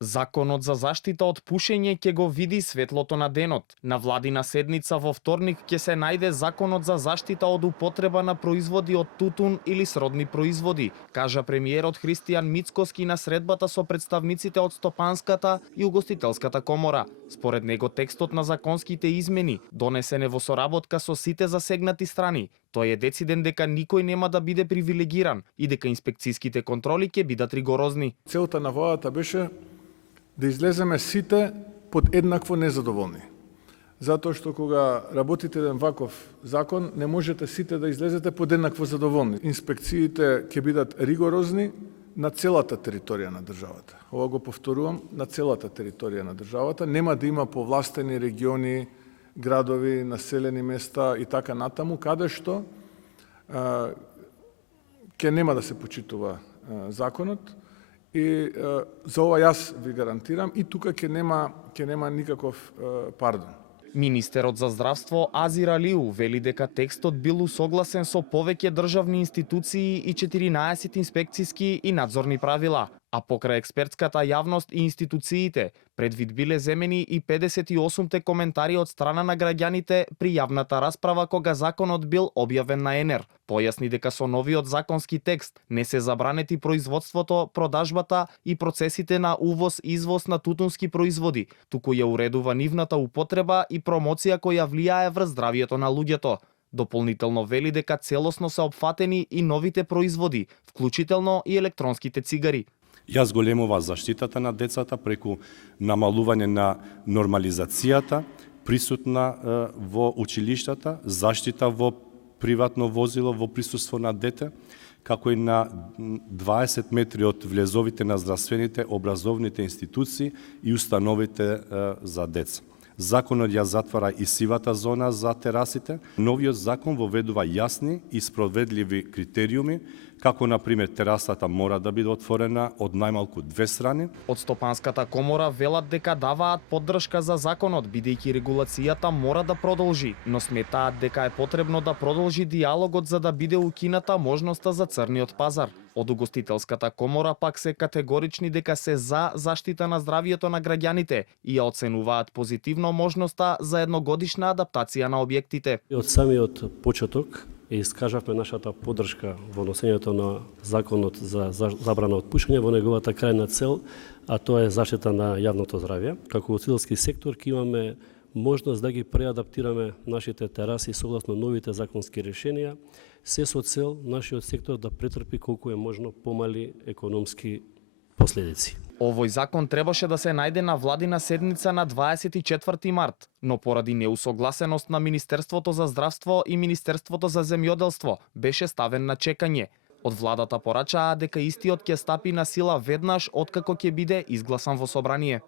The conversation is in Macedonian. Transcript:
Законот за заштита од пушење ќе го види светлото на денот. На владина седница во вторник ќе се најде Законот за заштита од употреба на производи од тутун или сродни производи, кажа премиерот Христијан Мицкоски на средбата со представниците од Стопанската и Угостителската комора. Според него текстот на законските измени, донесене во соработка со сите засегнати страни, тој е дециден дека никој нема да биде привилегиран и дека инспекцијските контроли ќе бидат ригорозни. Целта на владата беше да излеземе сите под еднакво незадоволни. Затоа што кога работите еден ваков закон, не можете сите да излезете под еднакво задоволни. Инспекциите ќе бидат ригорозни на целата територија на државата. Ова го повторувам, на целата територија на државата. Нема да има повластени региони, градови, населени места и така натаму, каде што ќе нема да се почитува законот. И за ова јас ви гарантирам и тука ќе нема никаков пардон. Министерот за здравство Азир Алиу вели дека текстот бил усогласен со повеќе државни институции и 14 инспекцијски и надзорни правила, а покрај експертската јавност и институциите, предвид биле земени и 58 коментари од страна на граѓаните при јавната расправа кога законот бил објавен на ЕНЕР. Појасни дека со новиот законски текст не се забранети производството, продажбата и процесите на увоз-извоз на тутунски производи, туку ја уредува нивната употреба и промоција која влијае врз здравјето на луѓето. Дополнително вели дека целосно се опфатени и новите производи, вклучително и електронските цигари. Ја зголемува заштитата на децата преку намалување на нормализацијата, присутна во училиштата, заштита во приватно возило во присуство на дете, како и на 20 метри од влезовите на здравствените образовните институции и установите за деца. Законот ја затвара и сивата зона за терасите. Новиот закон воведува јасни и справедливи критериуми, како на пример терасата мора да биде отворена од најмалку 2 страни. Од Стопанската комора велат дека даваат поддршка за законот, бидејќи регулацијата мора да продолжи, но сметаат дека е потребно да продолжи диалогот за да биде укината можноста за црниот пазар. Од Угостителската комора пак се категорични дека се за заштита на здравјето на граѓаните и ја оценуваат позитивно можноста за едногодишна адаптација на објектите. Од самиот почеток искажавме нашата поддршка во носењето на законот за забрана од пушење во неговата крајна цел, а тоа е заштита на јавното здравје. Како угостителски сектор ќе имаме можност да ги преадаптираме нашите тераси согласно новите законски решенија, се со цел нашиот сектор да претрпи колку е можно помали економски последици. Овој закон требаше да се најде на владина седница на 24 март, но поради неусогласеност на Министерството за здравство и Министерството за земјоделство беше ставен на чекање. Од владата порачаа дека истиот ќе стапи на сила веднаш откако ќе биде изгласан во собрание.